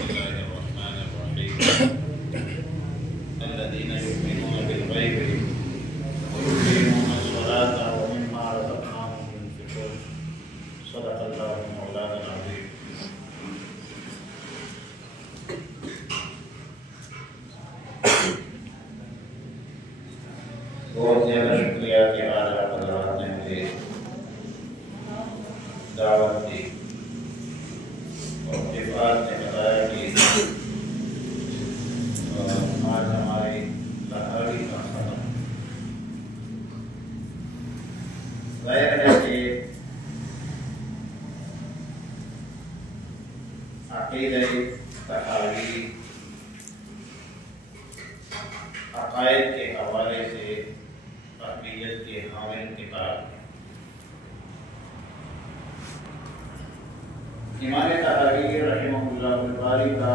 الله الرحمن الرحيم الذين يؤمنون بالغيب ويقيمون الصلاة ومما رزقناهم ينفقون صدق الله مولانا العظيم. بہت زیادہ شکریہ کہ آج آپ حضرات نے مجھے دعوت دی اور افاد نے بتایا کہ آج ہماری لہاری کا ختم ظاہر ہے کہ عقیدہ تحاوی عقائد کے حوالے سے تحویلیت کے حامل کتاب امام طحاوی رحمہ اللہ الباری کا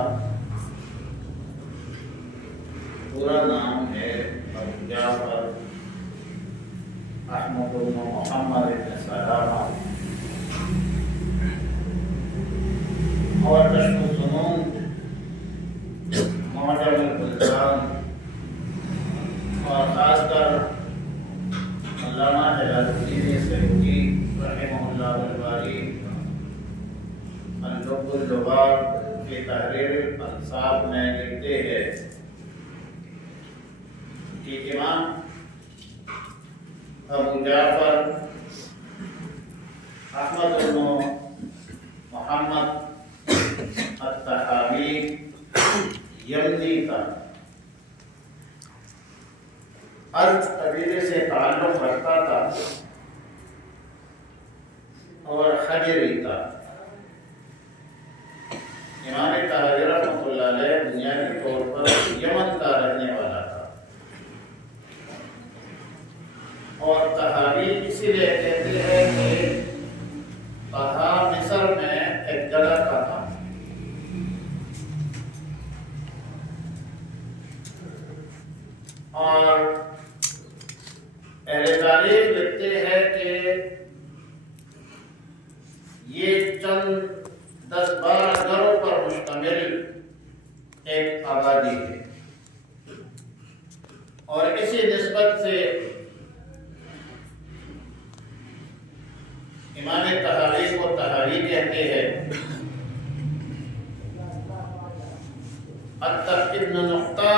پورا نام ہے ابو جعفر احمد بن محمد بن سلامہ اور کشف الظنون معجم البلدان اور خاص کر علامہ جلال الدین سیوطی رحمہ اللہ الباری اللب اللباب کی تحریر الانصاب میں لکھتے ہیں کہ امام ابو جعفر احمد بن محمد الطحاوی یمنی تھا، ارض قبیلے سے تعلق رکھتا تھا اور حجری تھا۔ امام طحاوی رحمۃ اللہ علیہ بنیادی طور پر یمن کا رہنے والا تھا اور طحاوی اسی لیے کہتے ہیں کہ طحا مصر میں ایک جگہ کا تھا۔ اور اہل تاریخ لکھتے ہیں کہ یہ چند 10-12 گھروں پر مشتمل ایک آبادی ہے اور اسی نسبت سے امام طحاوی کو طحاوی کہتے ہیں۔ ابن نقطہ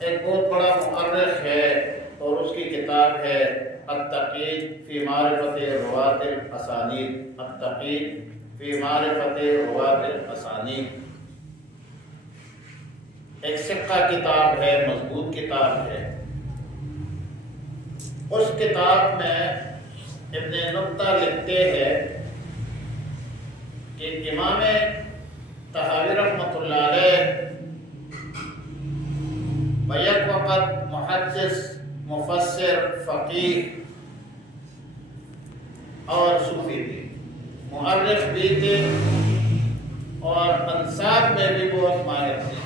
ایک بہت بڑا مؤرخ ہے اور اس کی کتاب ہے التقید فی معرفت روات الاسانید، التقید فی معرفت روات الاسانید، ایک سکہ کتاب ہے، مضبوط کتاب ہے۔ اس کتاب میں ابن نقطہ لکھتے ہیں کہ امام طحاوی رحمۃ اللہ علیہ بیک وقت محدث، مفسر، فقیہ اور صوفی تھے، مؤرخ بھی تھے اور انساب میں بھی بہت ماہر تھے۔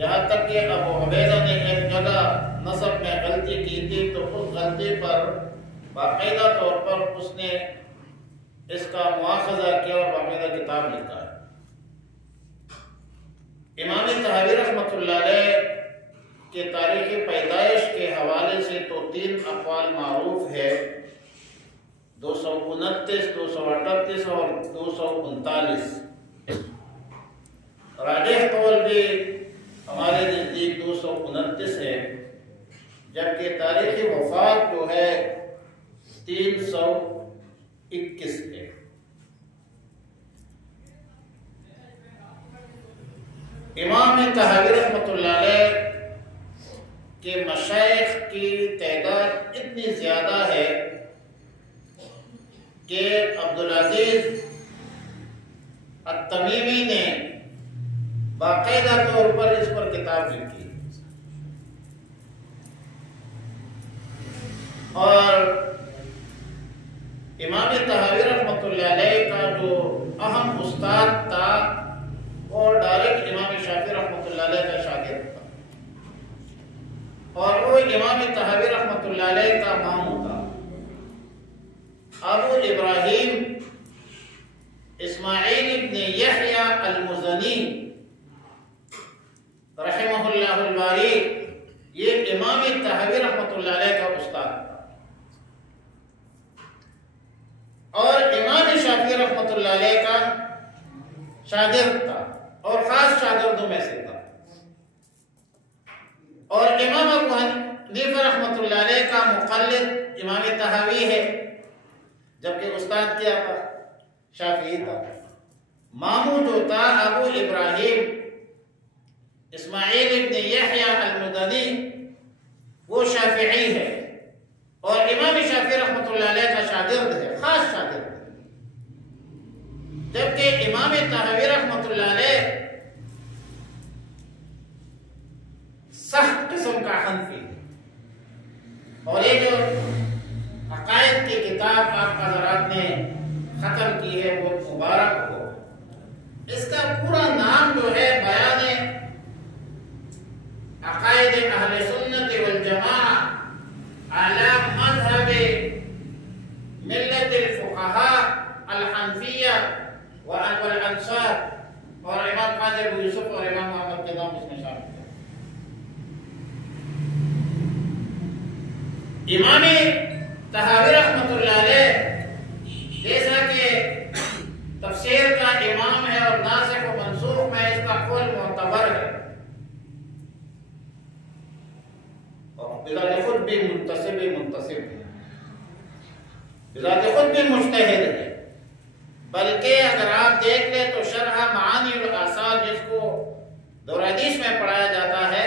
یہاں تک کہ ابو عبیدہ نے ایک جگہ نسب میں غلطی کی تھی تو اس غلطی پر باقاعدہ طور پر اس نے اس کا مواخذہ کیا اور باقاعدہ کتاب لکھا ہے۔ امام طحاوی رحمۃ اللہ علیہ کے تاریخ پیدائش کے حوالے سے تو 3 اقوال معروف ہے، 229، 238 اور 239۔ راجح قول بھی ہمارے نزدیک 229 ہے، جبکہ تاریخ وفات جو ہے 321 ہے۔ امام طحاوی رحمۃ اللہ علیہ کے مشائخ کی تعداد اتنی زیادہ ہے کہ عبدالعزیز التمیمی نے باقاعدہ طور پر اس پر کتاب لکھی اور امام طحاوی رحمۃ اللہ علیہ کا جو اہم استاد تھا اور ڈائریکٹ امام شافعی رحمۃ اللہ علیہ کا شاگرد تھا اور وہ امام طحاوی رحمۃ اللہ علیہ کا ماموں تھا۔ ابو ابراہیم اسماعیل ابن یحییٰ المزنی امام طحاوی رحمۃ اللہ علیہ کا استاد تھا اور امام شافعی رحمۃ اللہ علیہ کا شاگرد تھا اور خاص شاگردوں میں سے تھا، اور امام ابو حنیفہ رحمۃ اللہ علیہ کا مقلد امام طحاوی ہے، جبکہ استاد کیا تھا؟ شافعی تھا۔ ماموں جو تھا ابو ابراہیم اسماعیل ابن یحییٰ المدنی، وہ شافعی ہے اور امام شافعی رحمۃ اللہ علیہ کا شاگرد ہے، خاص شاگرد ہے، جبکہ امام طحاوی رحمۃ اللہ علیہ سخت قسم کا حنفی ہے۔ اور یہ جو عقائد کی کتاب آپ حضرات نے ختم کی ہے وہ مبارک ہو۔ اس کا پورا نام جو ہے بیان عقائد اہل سنت والجماعہ علی مذہب ملت الفقہاء الحنفیہ والانصار، اور امام قاضی ابو یوسف اور امام محمد کے نام اس میں شامل ہے۔ امام طحاوی رحمۃ اللہ علیہ جیسا کہ تفسیر کا امام ہے اور ناسخ و منسوخ میں اس کا قول معتبر ہے، اور بذات خود بھی منتصب ہے، بذات خود بھی مجتہد ہے، بلکہ اگر آپ دیکھ لیں تو شرح معانی الآثار جس کو دور حدیث میں پڑھایا جاتا ہے،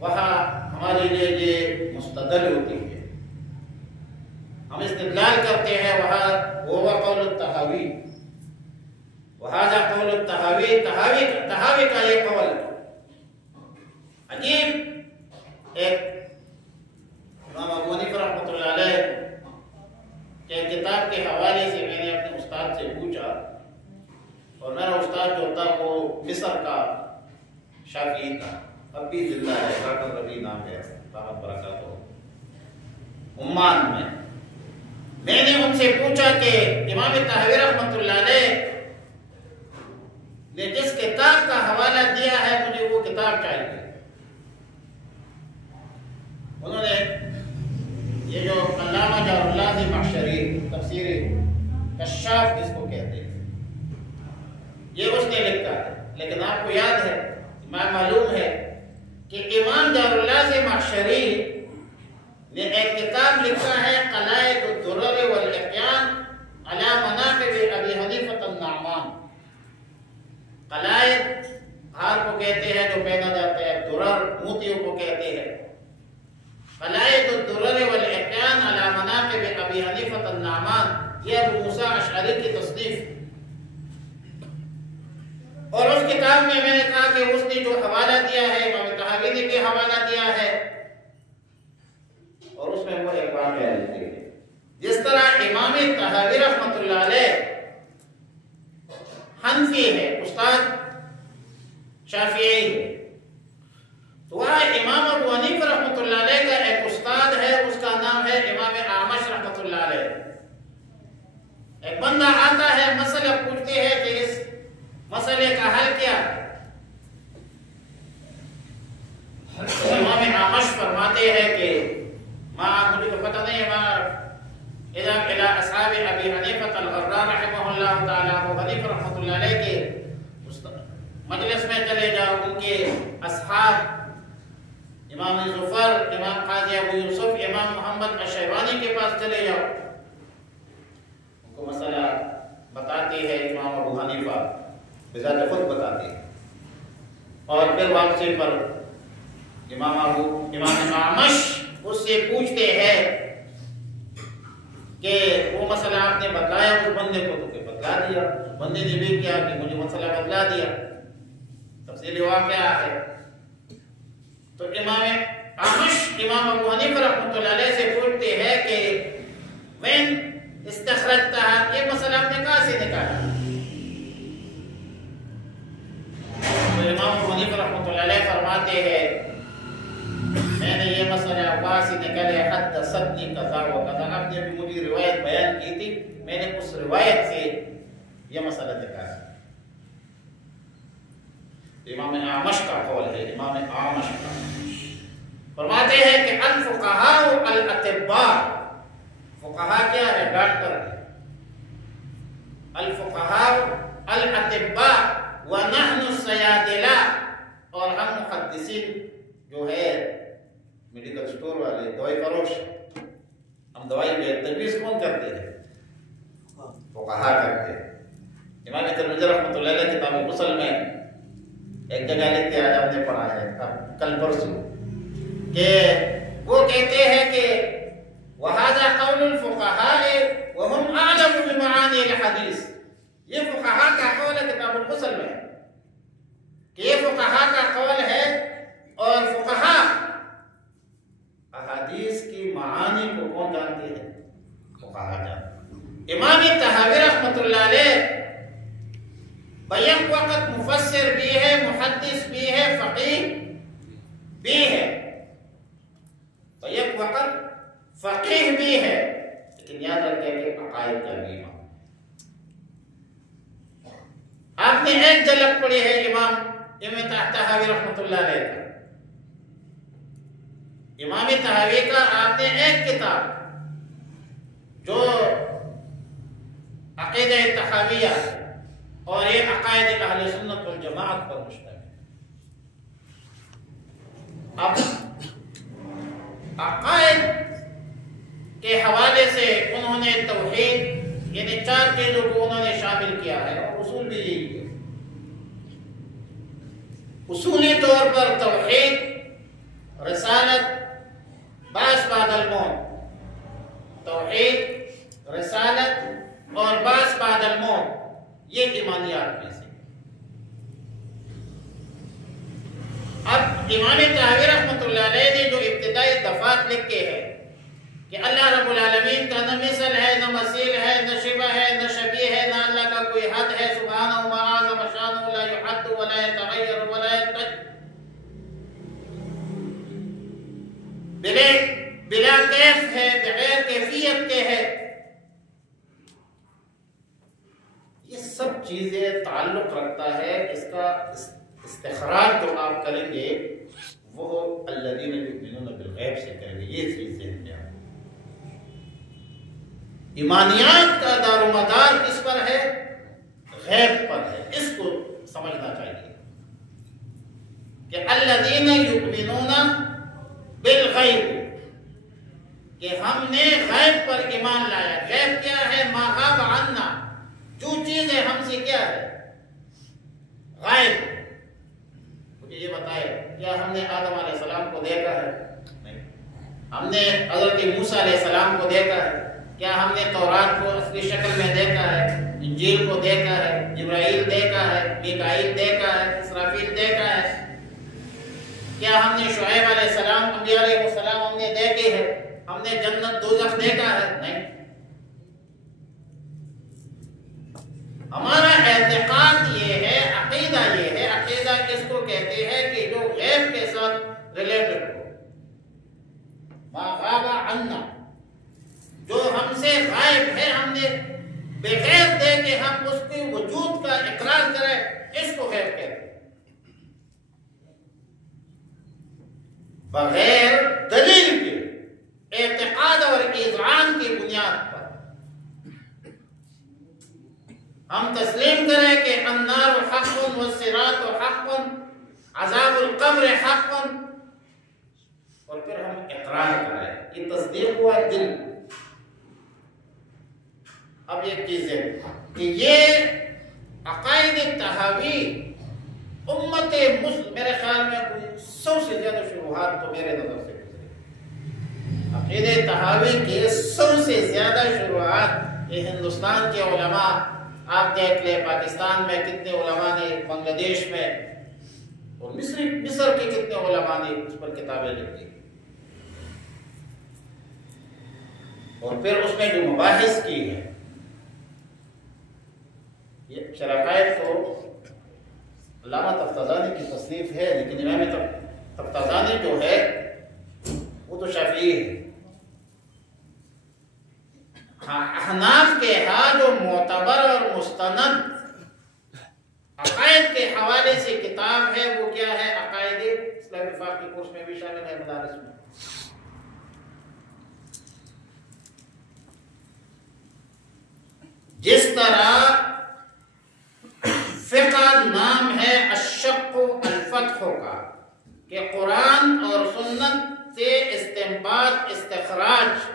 وہاں ہمارے لیے یہ مستدل ہوتی ہے، ہم استدلال کرتے ہیں، وہاں وہ قول الطحاوی، وہذا قول الطحاوی، طحاوی کا یہ قول ہے۔ عجیب ایک امام ابو حنیفہ رحمۃ اللہ علیہ کے کتاب کے حوالے سے میں نے اپنے استاد سے پوچھا، اور میرا استاد جو تھا وہ مصر کا شافعی تھا، اب بھی زندہ ہے، ڈاکٹر ربیع نام ہے، دامت برکاتہ، عمان میں۔ میں نے ان سے پوچھا کہ امام طحاوی رحمۃ اللہ علیہ نے جس کتاب کا حوالہ دیا ہے مجھے وہ کتاب چاہیے۔ انہوں نے یہ جو علامہ جار اللہ زمخشری تفسیر کشاف جس کو کہتے ہیں، یہ اس نے لکھا ہے، لیکن آپ کو یاد ہے، معلوم ہے کہ امام جار اللہ زمخشری نے ایک کتاب لکھا ہے قلائد الدرر والاحیان علی مناقب ابی حنیفہ النعمان۔ قلائد ہار کو کہتے ہیں جو پہنا جاتا ہے، درر موتیوں کو کہتے ہیں۔ قلائد الدرر والاحیان علی مناقب ابی حنیفہ النعمان، یہ ابو موسیٰ اشعری کی تصنیف، اور اس کتاب میں نے کہا کہ اس نے جو حوالہ دیا ہے امام طحاوی نے بھی حوالہ دیا ہے، اور اس میں وہ ایک واقعہ لکھتے ہیں جس طرح امام طحاوی رحمۃ اللہ علیہ حنفی ہے، استاد شافعی ہے، تو وہ امام ابو حنیفہ رحمۃ اللہ علیہ کا ایک استاد ہے، اس کا نام ہے امام اعمش رحمۃ اللہ علیہ۔ ایک بندہ آتا ہے، مسئلہ پوچھتے ہیں کہ اس مسئلے کا حل کیا ہے؟ امام اعمش فرماتے ہیں کہ مجھے تو پتہ نہیں ہے، اذا الى اصحاب ابی حنیفہ الغراء رحمہ اللہ تعالی، ابو حنیفہ رحمۃ اللہ علیہ کے مجلس میں چلے جاؤ، ان کے اصحاب امام ظفر، امام قاضی ابو یوسف، امام محمد الشیبانی کے پاس چلے جاؤ، ان کو مسئلہ بتاتے ہیں امام ابو حنیفہ، بذات خود بتاتے ہیں، اور پھر واپسی پر امام اعمش اس سے پوچھتے ہیں کہ وہ مسئلہ آپ نے بتلایا اس بندے کو، تو کہ بتلا دیا، بندے نے بھی کیا کہ مجھے مسئلہ بتلا دیا، تفصیلی واقعہ ہے۔ تو امام اعمش امام ابو حنیفہ رحمۃ اللہ علیہ سے پوچھتے ہیں کہ وین استخرجتہ، یہ مسئلہ آپ نے کہاں سے نکالا؟ تو امام ابو حنیفہ رحمۃ اللہ علیہ فرماتے ہیں میں نے یہ مسئلہ وہاں سے نکلے، حدثنی کذا و کذا، آپ نے بھی مجھے روایت بیان کی تھی، میں نے اس روایت سے یہ مسئلہ نکالا۔ امام اعمش کا قول ہے، امام اعمش کا، فرماتے ہیں کہ الفقہاء الاطباء، فقہا کیا ہے؟ ڈاکٹر ہے، الفقہاء الاطباء ونحن الصیادلہ، اور ہم محدثین جو ہے میڈیکل سٹور والے، دوائی فروش، ہم دوائی پہ تجویز کون کرتے ہیں؟ فقہا کرتے ہیں۔ امام ترمذی رحمۃ اللہ علیہ کتاب غسل میں ایک جگہ لکھتے آج ہم نے پڑھا ہے کل پرسوں، کہ وہ کہتے ہیں کہ وَهَذَا قَوْلُ الْفُقَهَاءِ وَهُمْ أَعْلَمُ بِمَعَانِي الْحَدِيثِ، یہ فقہا کا قول ہے کتاب الغسل میں، کہ یہ فقہا کا قول ہے، اور فقہا احادیث کی معانی کو کون جانتے ہیں؟ فقہا جانتے ہیں۔ امام طحاوی رحمۃ اللہ علیہ بیک وقت مفسر بھی ہے، محدث بھی ہے، فقیہ بھی ہے، بیک وقت فقیہ بھی ہے، لیکن یاد رکھیں کہ عقائد کا بھی امام۔ آپ نے ایک جلد پڑھی ہے امام طحاوی رحمۃ اللہ علیہ کا، امام طحاوی کا آپ نے ایک کتاب جو عقیدہ طحاویہ اور یہ عقائد اہل سنت والجماعت پر مشتمل ہے۔ اب عقائد کے حوالے سے انہوں نے توحید، یعنی 4 چیزوں کو انہوں نے شامل کیا ہے، اور اصول بھی یہی ہے۔ اصولی طور پر توحید، رسالت، بعث بعد الموت، توحید، رسالت اور بعث بعد الموت، یہ ایمانیات میں سے۔ اب امام طحاوی رحمۃ اللہ علیہ نے جو ابتدائی دفعات لکھے ہیں کہ اللہ رب العالمین کا نہ مثل ہے، نہ مثیل ہے، نہ شبہ ہے، نہ شبیہ ہے، نہ اللہ کا کوئی حد ہے، سبحانہ و اعظم شانہ، لا یحد ولا یتغیر ولا یتج، بلا کیف ہے، بغیر کیفیت کے ہے، یہ سب چیزیں تعلق رکھتا ہے۔ اس کا استخراج جو آپ کریں گے وہ الذین یؤمنون بالغیب سے کریں گے، یہ چیز ذہن میں آئے۔ ایمانیات کا دار و مدار کس پر ہے؟ غیب پر ہے، اس کو سمجھنا چاہیے کہ الذین یؤمنون بالغیب، کہ ہم نے غیب پر ایمان لایا۔ غیب کیا ہے؟ ما غاب عنا، جو چیزیں ہم سے کیا ہے؟ غائب۔ مجھے یہ بتائے، کیا ہم نے آدم علیہ السلام کو دیکھا ہے؟ نہیں۔ ہم نے حضرت موسیٰ علیہ السلام کو دیکھا ہے؟ کیا ہم نے تورات کو اصلی شکل میں دیکھا ہے؟ انجیل کو دیکھا ہے؟ جبرائیل دیکھا ہے؟ میکائیل دیکھا ہے؟ اسرافیل دیکھا ہے؟ کیا ہم نے شعیب علیہ السلام، انبیاء علیہ السلام ہم نے دیکھے ہے؟ ہم نے جنت دوزخ دیکھا ہے؟ نہیں۔ ہمارا اعتقاد یہ ہے، عقیدہ یہ ہے، عقیدہ اس کو کہتے ہیں کہ جو غیب کے ساتھ ریلیٹڈ ہو، ما غاب عنا، جو ہم سے غائب ہے، ہم نے بغیر دیکھے ہم اس کے وجود کا اقرار کریں، اس کو غیب کہتے ہیں۔ بغیر دلیل کے، اعتقاد اور اذعان کی بنیاد پر ہم تسلیم کریں کہ النار حق والصراط حق، عذاب القبر حق، اور پھر ہم اقرار کریں، یہ تصدیق ہوا دل۔ اب ایک چیز ہے کہ یہ عقائد طحاوی امت مسلم، میرے خیال میں 100 سے زیادہ شروحات تو میرے نظر سے گزرے، عقیدہ طحاوی کے 100 سے زیادہ شروحات یہ ہندوستان کے علماء، آپ دیکھ لیں پاکستان میں کتنے علماء نے، بنگلہ دیش میں، اور مصر کے کتنے علماء نے اس پر کتابیں لکھی، اور پھر اس میں جو مباحث کی ہے، یہ شرائط تو علامہ تفتازانی کی تصنیف ہے، لیکن امام تفتازانی جو ہے وہ تو شافعی ہے۔ احناف کے ہاں جو معتبر اور مستند عقائد کے حوالے سے کتاب ہے وہ کیا ہے؟ عقائد اسلامی وفاق کے کورس میں بھی شامل ہے مدارس میں. جس طرح فقہ نام ہے الشق الفتح کا کہ قرآن اور سنت سے استنباط استخراج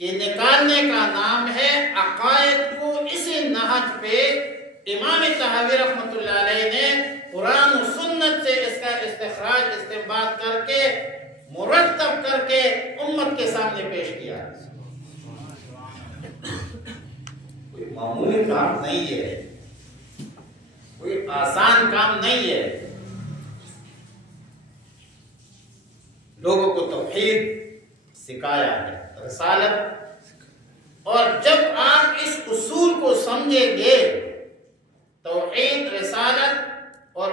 کہ نکالنے کا نام ہے، عقائد کو اسی نہج پہ امام طحاوی رحمۃ اللہ علیہ نے قرآن و سنت سے اس کا استخراج استنباط کر کے مرتب کر کے امت کے سامنے پیش کیا. کوئی معمولی کام نہیں ہے، کوئی آسان کام نہیں ہے. لوگوں کو توحید سکھایا ہے، رسالت. اور جب آپ اس اصول کو سمجھیں گے، توحید، رسالت اور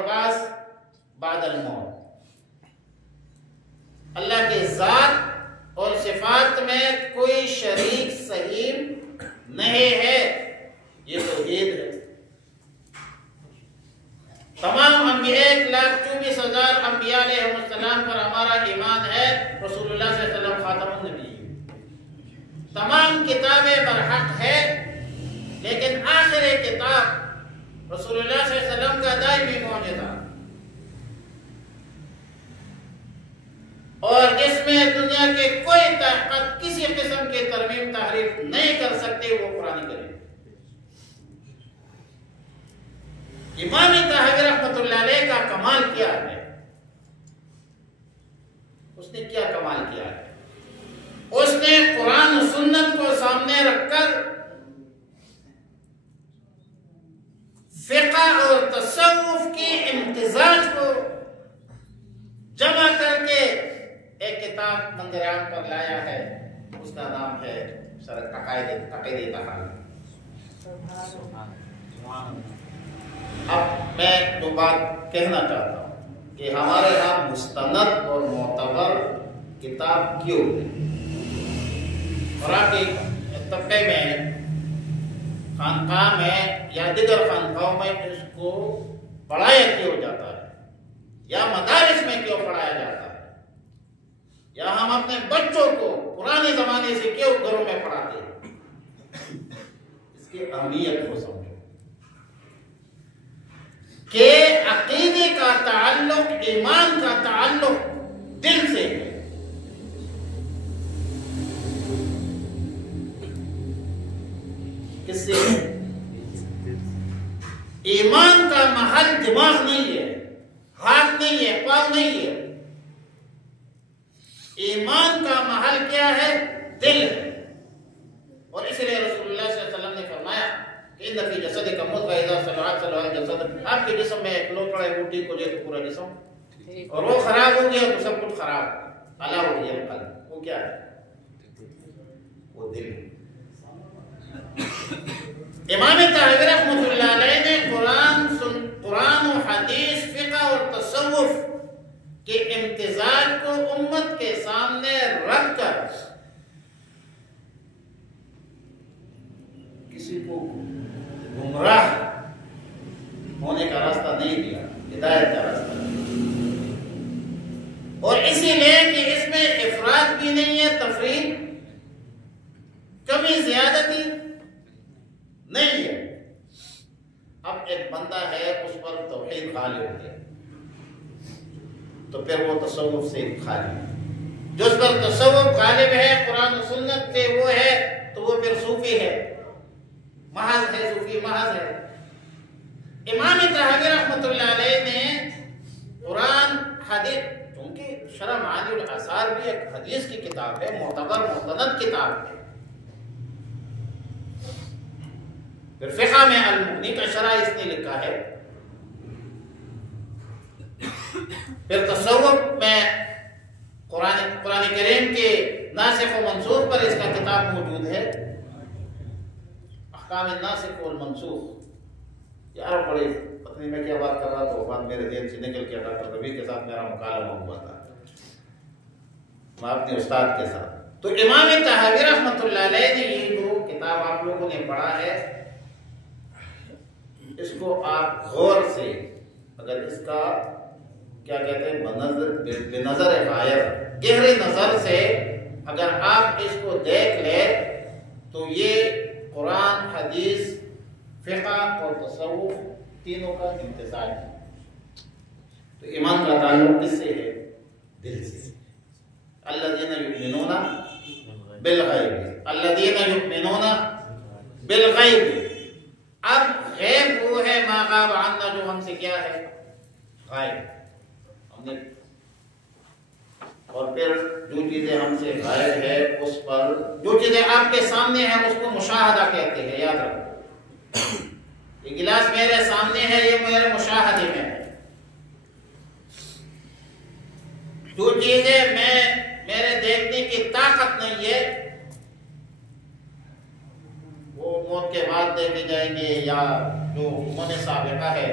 بعد الموت، اللہ کے ذات اور صفات میں کوئی شریک صحیح نہیں ہے، یہ توحید ہے. تمام انبیاء 1,24,000 انبیاء علیہ السلام پر ہمارا ایمان ہے. رسول اللہ صلی اللہ علیہ وسلم خاتم النبی. تمام کتابیں برحق ہے، لیکن آخر کتاب رسول اللہ صلی اللہ علیہ وسلم کا دائمی معجزہ، اور جس میں دنیا کے کوئی طاقت کسی قسم کی ترمیم تحریف نہیں کر سکتے، وہ قرآن کریم. امام طحاوی رحمۃ اللہ علیہ کا کمال کیا ہے؟ اس نے کیا کمال کیا ہے؟ اس نے قرآن و سنت کو سامنے رکھ کر فقہ اور تصوف کی امتزاج کو جمع کر کے ایک کتاب منظر عام پر لایا ہے. اس کا نام ہے عقائد طحاوی. اب میں جو بات کہنا چاہتا ہوں کہ ہمارے یہاں مستند اور معتبر کتاب کیوں ہے؟ خوراکی طبقے میں، خانقاہ میں یا دیگر خانقاہوں میں اس کو پڑھایا کیوں جاتا ہے، یا مدارس میں کیوں پڑھایا جاتا ہے، یا ہم اپنے بچوں کو پرانے زمانے سے کیوں گھروں میں پڑھاتے ہیں؟ اس کی اہمیت کو سمجھو کہ عقیدے کا تعلق، ایمان کا تعلق دل سے ہے. کس سے؟ ایمان کا محل دماغ نہیں ہے، ہاتھ نہیں ہے، پاؤں نہیں ہے. ایمان کا محل کیا ہے؟ دل ہے. اور اس لیے رسول اللہ صلی اللہ علیہ وسلم نے فرمایا کہ ان فی جسدک مضغۃ اذا صلحت صلح الجسد. آپ کے جسم میں ایک لوتھڑا ہے، وہ ٹھیک ہو جائے تو پورا جسم، اور وہ خراب ہو گیا تو سب کچھ خراب. الا وہی القلب. وہ کیا ہے؟ وہ دل. امام طحاوی رحمۃ اللہ علیہ نے قرآن و حدیث، فقہ اور تصوف کے امتزاج کو امت کے سامنے رکھ کر کسی کو گمراہ ہونے کا راستہ نہیں دیا، ہدایت کا راستہ دیا. اور اسی لیے کہ اس میں افراط بھی نہیں ہے، تفریط، کمی زیادتی نہیں ہے. اب ایک بندہ ہے، اس پر توحید غالب ہے تو پھر وہ تصوف سے خالی ہے. جو اس پر تصوف غالب ہے، قرآن و سنت سے وہ ہے، تو وہ پھر صوفی ہے، محض ہے، صوفی محض ہے. امام طحاوی رحمۃ اللہ علیہ نے قرآن، حدیث، چونکہ شرح معانی الاثار بھی ایک حدیث کی کتاب ہے، معتبر مستند کتاب ہے. پھر فقہ میں المغنی کا شرح اس نے لکھا ہے. پھر تصوف میں قرآن کریم کے ناسخ و منسوخ پر اس کا کتاب موجود ہے، احکام الناسخ والمنسوخ. یار بڑے پتہ نہیں میں کیا بات کر رہا تھا، وہ بات میرے ذہن سے نکل کے ڈاکٹر ربیع کے ساتھ میرا مکالمہ ہوا تھا، میں اپنے استاد کے ساتھ. تو امام طحاوی رحمۃ اللہ علیہ نے یہ جو کتاب آپ لوگوں نے پڑھا ہے، اس کو آپ غور سے اگر اس کا کیا کہتے ہیں بنظر غائب گہرے نظر سے اگر آپ اس کو دیکھ لیں تو یہ قرآن حدیث فقہ اور تصوف تینوں کا امتزاج ہے۔ تو ایمان کا تعلق کس سے ہے؟ دل سے۔ الذین یؤمنون بالغیب، الذین یؤمنون بالغیب۔ اب غیب وہ ہے ما غاب عنا، جو ہم سے کیا ہے؟ غائب۔ ہم نے اور پھر جو چیزیں ہم سے غائب ہے اس پر، جو چیزیں آپ کے سامنے ہیں اس کو مشاہدہ کہتے ہیں، یاد رکھو۔ یہ گلاس میرے سامنے ہے، یہ میرے مشاہدے میں ہے۔ جو چیزیں میرے دیکھنے کی طاقت نہیں ہے وہ موت کے بعد دیکھے جائیں گے، یا جو امم سابقہ ہے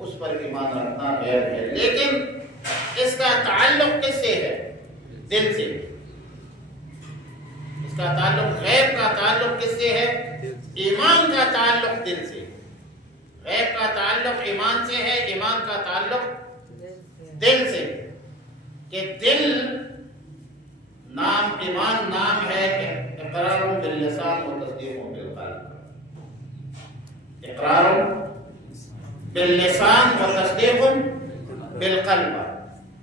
اس پر ایمان رکھنا غیر ہے۔ لیکن اس کا تعلق کس سے ہے؟ دل سے۔ اس کا تعلق، غیب کا تعلق کس سے ہے؟ ایمان کا تعلق دل سے۔ غیب کا تعلق ایمان سے ہے، ایمان کا تعلق دل سے۔ کہ دل نام، ایمان نام ہے اقرار باللسان و تصدیق بالقلب۔ اقرار باللسان و تصدیق بالقلب۔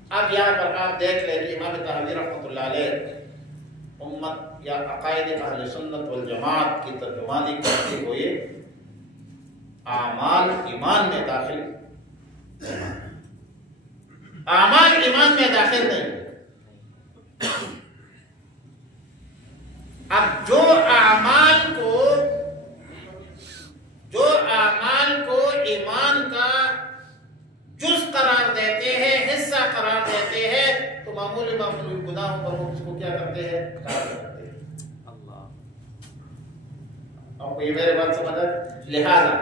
اب یہاں پر آپ دیکھ لیں کہ امام طحاوی رحمۃ اللہ علیہ امت یا عقائد اہل سنت والجماعت کی ترجمانی کرتے ہوئے اعمال ایمان میں داخل، اعمال ایمان میں داخل نہیں۔ اب جو اعمال کو ایمان کا جز قرار دیتے ہیں، حصہ قرار دیتے ہیں، تو معمولی گناہوں پر وہ اس کو کیا کرتے ہیں؟ قرار کرتے ہیں۔ اللہ، آپ کو یہ میرے بات سمجھ آئے؟ لہذا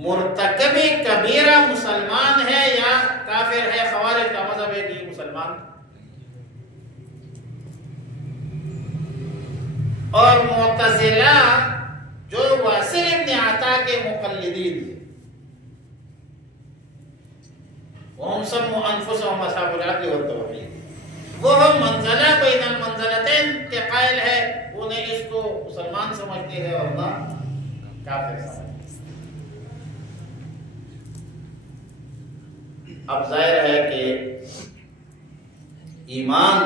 مرتکب کبیرہ مسلمان ہے یا کافر ہے؟ خوارج کا مذہب ہے کہ مسلمان، اور معتزلہ جو واصل ابن عطا کے مقلدین ہیں، وهم سموا انفسهم اصحاب العدل والتوحید، وہ منزلہ بین المنزلتین کے قائل ہے، انہیں اس کو مسلمان سمجھتے ہیں اور نہ کافر سمجھتے ہیں۔ اب ظاہر ہے کہ ایمان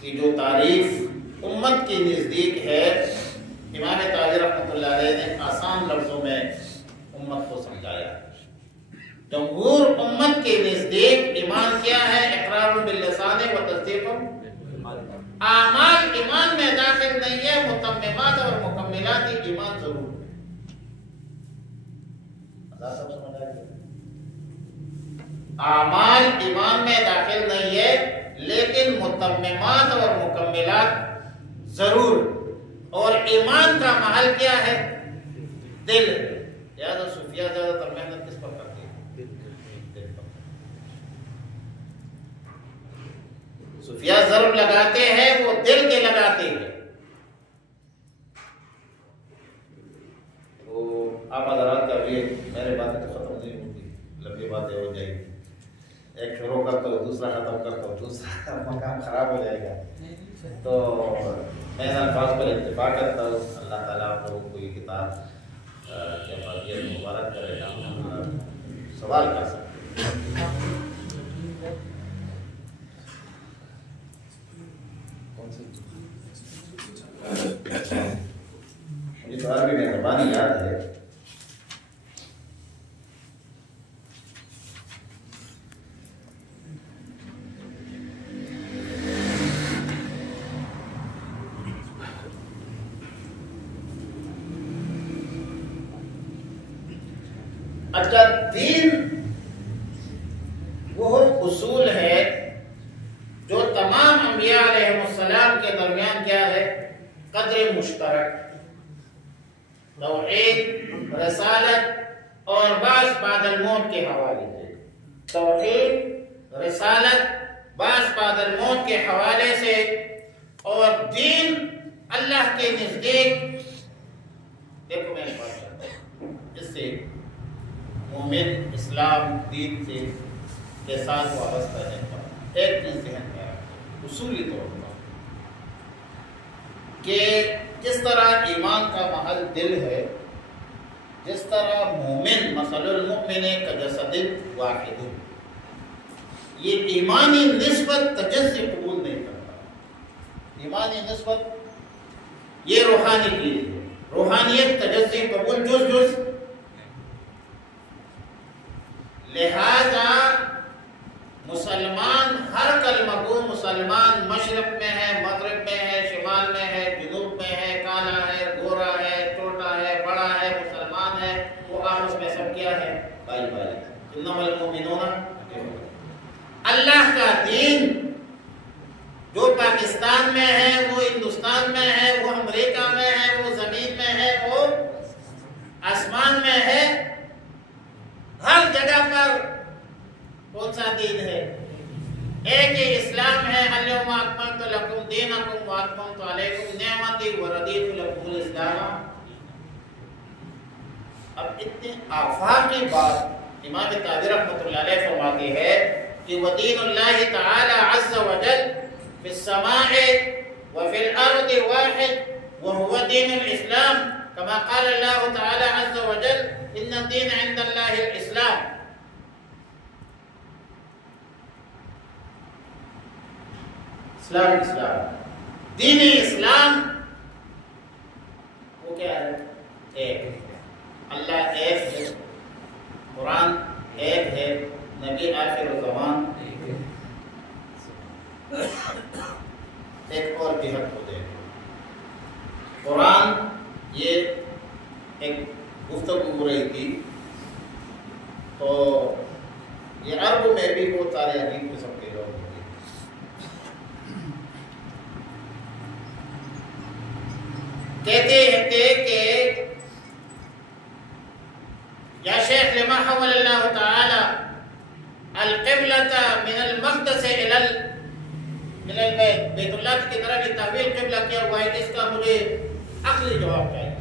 کی جو تعریف امت کی نزدیک ہے، امام طحاوی رحمۃ اللہ علیہ نے آسان لفظوں میں امت کو سمجھایا۔ جمہور امت کے نزدیک ایمان کیا ہے؟ اقرار باللسان و تصدیق۔ اعمال ایمان میں داخل نہیں ہے، متممات اور مکملات ایمان ضرور ہے۔ سب سمجھ آئے گا؟ اعمال ایمان میں داخل نہیں ہے، لیکن متممات اور مکملات ضرور۔ اور ایمان کا محل کیا ہے؟ دل۔ لہذا صوفیہ زیادہ تر محنت کس پر کرتے ہیں؟ دل پر۔ صوفیہ ضرب لگاتے ہیں، وہ دل کے لگاتے ہیں۔ تو آپ حضرات کا بھی میرے باتیں تو ختم نہیں ہوگی، لمبی باتیں ہو جائیں گی۔ ایک شروع کرتا ہوں، دوسرا ختم کرتا ہوں، دوسرا مقام خراب ہو جائے گا۔ تو میں ان الفاظ پر اتفاق کرتا ہوں۔ اللہ تعالیٰ آپ لوگوں کو یہ کتاب کی افادیت مبارک کرے گا۔ سوال کر سکتے ہیں؟ مجھے تو عربی میں زبانی یاد ہے۔ اچھا، دین وہ اصول ہے جو تمام انبیاء علیہ السلام کے درمیان کیا ہے؟ قدر مشترک، توحید، رسالت اور بعث بعد الموت کے حوالے سے۔ توحید، رسالت، بعث بعد الموت کے حوالے سے، اور دین اللہ کے نزدیک دیکھو میں ایک بات چاہتا ہوں، اس سے مومن اسلام دین سے کے ساتھ وابستہ ہے، ایک چیز ذہن میں رکھیں اصولی طور پر کہ جس طرح ایمان کا محل دل ہے، جس طرح مومن مثل المؤمن کجسد واحد، یہ ایمانی نسبت تجزی قبول نہیں کرتا۔ ایمانی نسبت یہ روحانی چیز ہے، روحانیت تجزی قبول جز لہذا مسلمان ہر کلمہ کو، مسلمان مشرق میں ہے، مغرب میں ہے، شمال میں ہے، جنوب میں ہے، کالا ہے، گورا ہے، چھوٹا ہے، بڑا ہے، مسلمان ہے، وہ آپس میں سب کیا ہے؟ بھائی بھائی۔ انما المؤمنون، اللہ کا دین جو پاکستان میں ہے، وہ ہندوستان میں ہے، وہ امریکہ میں ہے، وہ زمین میں ہے، وہ آسمان میں ہے، ہر جگہ پر کون سا دین ہے؟ ایک ہی اسلام ہے۔ الیوم اکملت لکم دینکم واتممت علیکم نعمتی ورضیت لکم الاسلام۔ اب اتنے آفاقی بات امام طحاوی رحمۃ اللہ علیہ فرماتی ہے کہ وَدِينُ اللَّهِ تَعَالَى عَزَّ وَجَلَّ فِي السَّمَاءِ وَفِي الْأَرْضِ وَاحِدٌ وَهُوَ دِينُ الْإِسْلَامِ كما قال الله تعالى عز وجل إن الدين عند الله الإسلام۔ اسلام دین اسلام وہ کیا ہے؟ ایک اللہ ایک ہے، قرآن ایک ہے، نبی آخر الزمان ایک اور جہت کو دے۔ قرآن یہ ایک گفتگو ہو رہی تھی تو یہ عرب میں بھی بہت سارے عجیب قسم کے لوگ ہوتے ہیں۔ کہتے ہیں کہ یا شیخ لما حول اللہ تعالی القبلة من المقدس من البیت، بیت اللہ کی طرف یہ تحویل قبلہ کیا ہوا ہے، اس کا مجھے عقلی جواب چاہیے،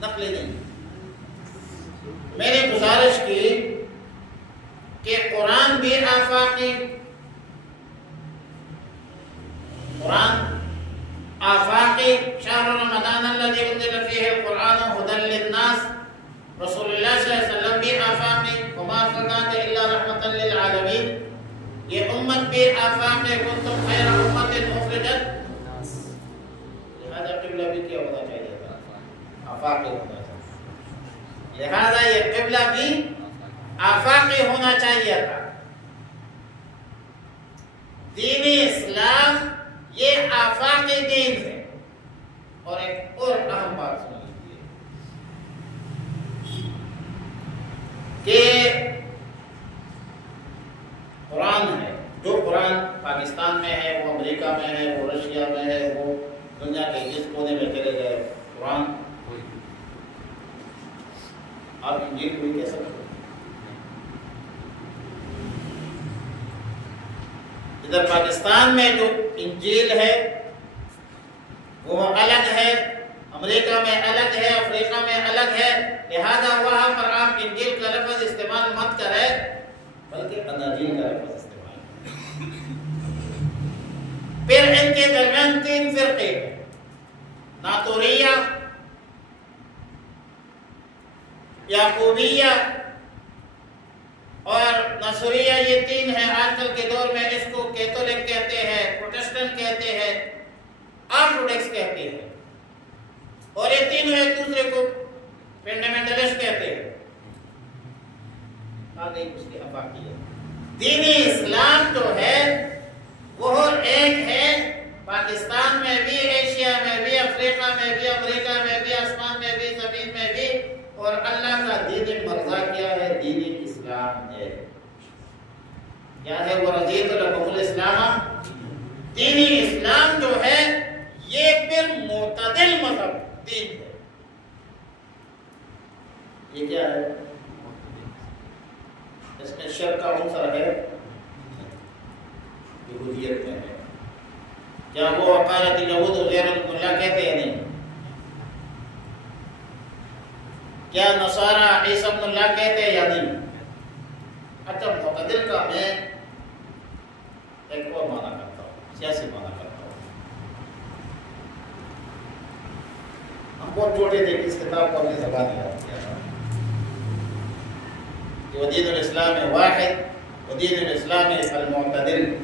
نقلی نہیں۔ میں نے گزارش کی کہ قرآن بھی آفاقی، شہر رمضان الذی انزل فیہ القرآن ھدی للناس، رسول اللہ صلی اللہ علیہ وسلم بھی آفاقی، وما ارسلناک الا رحمۃ للعالمین، یہ امت بھی آفاقی، کنتم خیر امت اخرجت، لہذا قبلہ بھی کیا ہونا چاہیے تھا؟ آفاقی ہونا چاہیے، لہذا یہ قبلہ بھی آفاقی ہونا چاہیے تھا۔ دین اسلام یہ آفاقی دین ہے۔ اور ایک اور اہم بات سن لیجیے کہ قرآن ہے، جو قرآن پاکستان میں ہے، وہ امریکہ میں ہے، وہ رشیا میں ہے، وہ دنیا کے جس کونے میں چلے گئے، قرآن آپ انجیل کو بھی کہہ سکتے ہیں۔ ادھر پاکستان میں جو انجیل ہے وہ الگ ہے، امریکہ میں الگ ہے، افریقہ میں الگ ہے، لہذا وہاں پر آپ انجیل کا لفظ استعمال مت کریں بلکہ اناجیل کا لفظ استعمال کریں۔ پھر ان کے درمیان 3 فرقے ہیں، ناتوریہ، یعقوبیہ اور نصریہ، یہ 3 ہیں۔ آج کل کے دور میں اس کو کیتھولک کہتے ہیں، پروٹسٹنٹ کہتے ہیں، آرتھوڈکس کہتے ہیں، اور یہ 3 ایک دوسرے کو فنڈامنٹلسٹ کہتے ہیں۔ آگے اس کی افاقیت، دین اسلام جو ہے وہ ایک ہے، پاکستان میں بھی، ایشیا میں بھی، افریقہ میں بھی، امریکہ میں بھی، آسمان میں بھی، زمین میں بھی، اور اللہ کا دین مرضا کیا ہے؟ دین اسلام ہے۔ کیا ہے؟ وَرَضِيتُ لَكُمُ الْإِسْلَامَ، دین اسلام جو ہے یہ پھر معتدل مذہب دین ہے۔ یہ کیا ہے؟ اس میں شرک کا عنصر ہے، یہودیت میں ہے۔ کیا وہ وقالت الیہود غیر اللہ کہتے ہیں؟ نہیں، کیا نصارہ عیسیٰ ابن اللہ کہتے ہیں یا نہیں؟ اچھا، معتدل کا میں ایک اور معنی کرتا ہوں، سیاسی معنی کرتا ہوں. ہم بہت چھوٹے تھے کہ اس کتاب کو اپنی زبان میں یاد کیا تھا کہ دین الاسلام واحد و دین الاسلام المعتدل.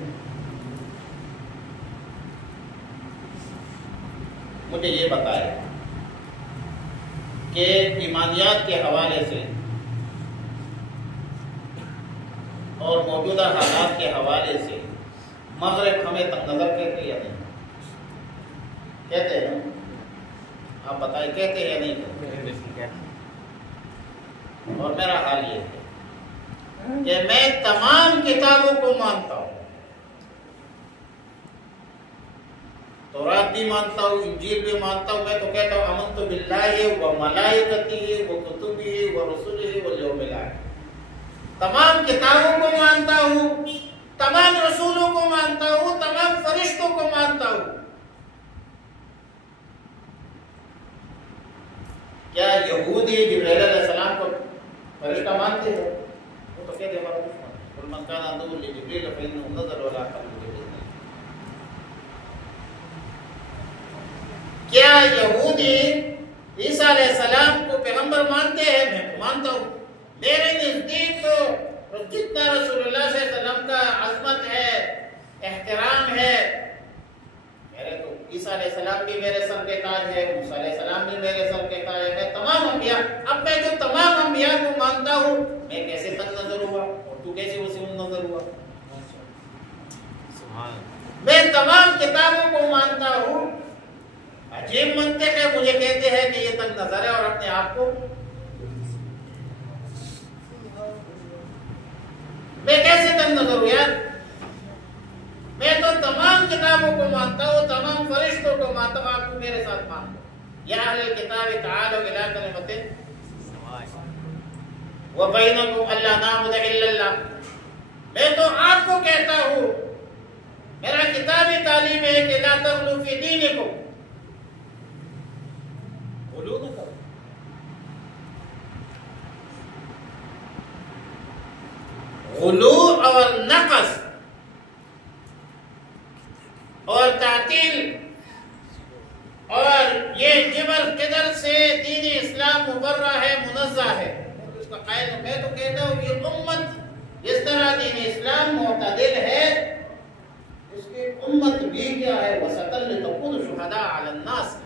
مجھے یہ بتائے کہ ایمانیات کے حوالے سے اور موجودہ حالات کے حوالے سے مغرب ہمیں تنگ نظر کہتے ہیں یا نہیں؟ کہتے ہیں؟ آپ بتائیں کہتے ہیں یا نہیں کہتے؟ اور میرا حال یہ ہے کہ میں تمام کتابوں کو مانتا ہوں، تورات بھی مانتا ہوں، انجیل بھی مانتا ہوں. میں تو کہتا ہوں آمنت باللہ و ملائکتہ و کتبہ و رسلہ والیوم الآخر. تمام کتابوں کو مانتا ہوں، تمام رسولوں کو مانتا ہوں، تمام فرشتوں کو مانتا ہوں. کیا یہودی جبرائیل علیہ السلام کو فرشتہ مانتے ہیں؟ وہ تو کہتے ہیں ہمارا دشمن ہے. قل من کان عدوا لجبریل فإنه نزل على قلبه. کیا یہودی عیسیٰ علیہ السلام کو پیغمبر مانتے ہیں؟ میں تو مانتا ہوں. میرے نزدیک تو جتنا رسول اللہ صلی اللہ علیہ وسلم کا عظمت ہے، احترام ہے، میرے تو عیسیٰ علیہ السلام بھی میرے سر کے تاج ہے، موسیٰ علیہ السلام بھی میرے سر کے تاج ہے. میں تمام انبیاء، اب میں جو تمام انبیاء کو مانتا ہوں، میں کیسے تنگ نظر ہوا اور تو کیسے وسیع نظر ہوا؟ میں تمام کتابوں کو مانتا ہوں. عجیب منطق ہے، مجھے کہتے ہیں کہ یہ تنگ نظر ہے اور اپنے آپ کو میں کیسے تنگ نظر ہوں یار؟ میں تو تمام کتابوں کو مانتا ہوں، تمام فرشتوں کو مانتا ہوں. آپ کو میرے ساتھ مان لو. یا اہل الکتاب تعالوا الی کلمۃ وبینکم الا نعبد الا اللہ. میں تو آپ کو کہتا ہوں، میرا کتابی تعلیم ہے کہ لا تغلوا فی دینکم، غلو نہ کرو. غلو اور نقص اور تعطیل اور یہ جبر قدر سے دین اسلام مبرہ ہے، منزہ ہے. میں اس کا قائل ہوں. میں تو کہتا ہوں یہ امت جس طرح دین اسلام معتدل ہے، اس کی امت بھی کیا ہے؟ وسطاً لتکونوا شہداء علی الناس.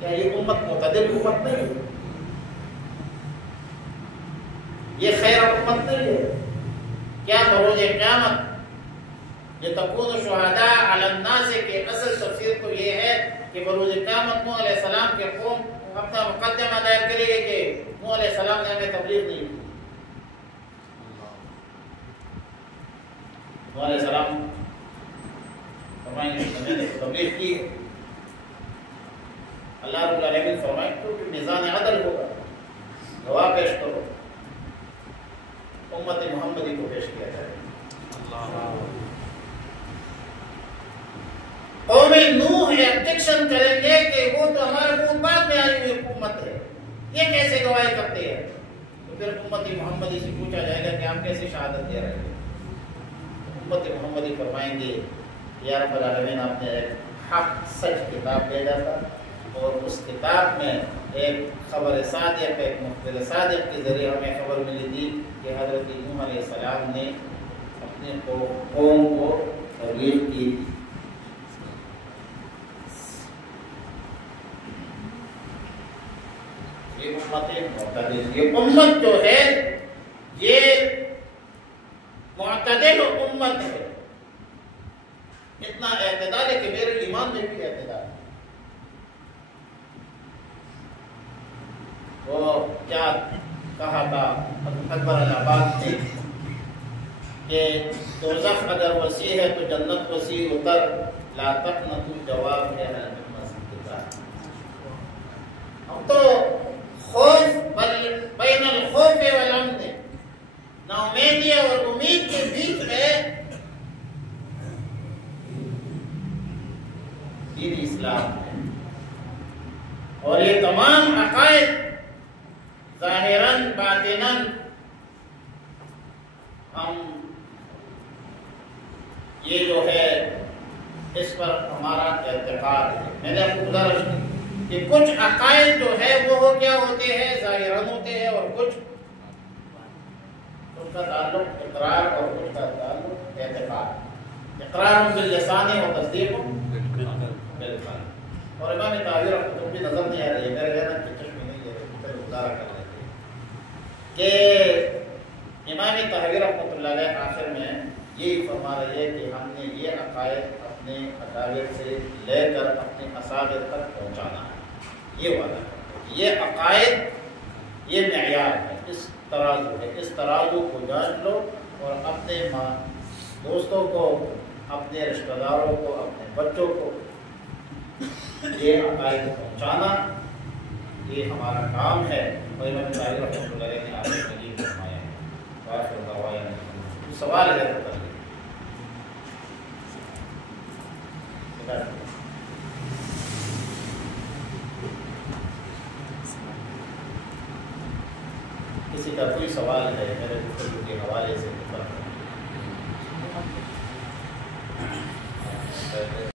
کیا یہ امت معتدل امت نہیں ہے؟ یہ خیر امت نہیں ہے؟ کیا بروز قیامت لتکونوا شہداء علی الناس کے اصل تفسیر تو یہ ہے کہ بروز قیامت نوح علیہ السلام کے قوم اپنا مقدمہ دائر کرے گی کہ نوح علیہ السلام نے ہمیں تبلیغ نہیں کی. نوح علیہ السلام فرمائیں گے میں نے تبلیغ کی ہے. اللہ رب العالمین فرمائیں تو میزان عدل ہوگا، گواہ پیش کرو. امت محمدی کو پیش کیا جائے. قوم نوح ایبجیکشن کریں گے کہ وہ تو ہمارے خود بعد میں آئی ہوئی حکومت ہے، یہ کیسے گواہی کرتے ہیں؟ تو پھر امت محمدی سے پوچھا جائے گا کہ آپ کیسے شہادت دے رہے ہیں؟ امت محمدی فرمائیں گے یا رب العالمین آپ نے ایک حق سچ کتاب بھیجا تھا اور اس کتاب میں ایک خبر صادق، ایک مخبر صادق کے ذریعے ہمیں خبر ملی تھی کہ حضرت نوح علیہ السلام نے اپنے قوم کو تبلیغ کی تھی. یہ امت معتدل، یہ امت جو ہے یہ معتدل امت ہے. اتنا اعتدال ہے کہ میرے ایمان میں بھی اعتدال ہے. وہ کیا کہا تھا اکبر العباد نے کہ دوزخ اگر وسیع ہے تو جنت وسیع اتر، لا تقنطوا جواب ہے ہم تو خوف بین الخوف والامن، نا امیدی اور امید کے بیچ میں دین اسلام ہے. اور یہ تمام عقائد ظاہراً باطناً ہم یہ جو ہے اس پر ہمارا اعتقاد ہے. میں نے آپ کو گزارش کی کہ کچھ عقائد جو ہے وہ کیا ہوتے ہیں؟ ظاہراً ہوتے ہیں، اور کچھ کا تعلق اقرار اور کچھ کا تعلق اعتقاد. اقرار باللسان و تصدیق بالقلب. اور امام طاہوی رحمۃ اللہ کی نظر نہیں آ رہی ہے، میرے ذہن میں چشم نہیں ہے، پھر گزارا کر لیتے ہیں کہ امام طاہوی رحمۃ اللہ علیہ آخر میں یہی فرما رہے ہیں کہ ہم نے یہ عقائد اپنے اکابر سے لے کر اپنے اصابر تک پہنچانا ہے. یہ وعدہ کرتے ہیں یہ عقائد یہ معیار ہے، اس ترازو ہے، اس ترازو کو جان لو اور اپنے دوستوں کو، اپنے رشتہ داروں کو، اپنے بچوں کو یہ عقائد پہنچانا یہ ہمارا کام ہے. اور امام طاہوی رحمۃ اللہ علیہ نے آخر میں یہ فرمایا ہے. سوال ہے تو کسی کا کوئی سوال ہے میرے گفتگو کے حوالے سے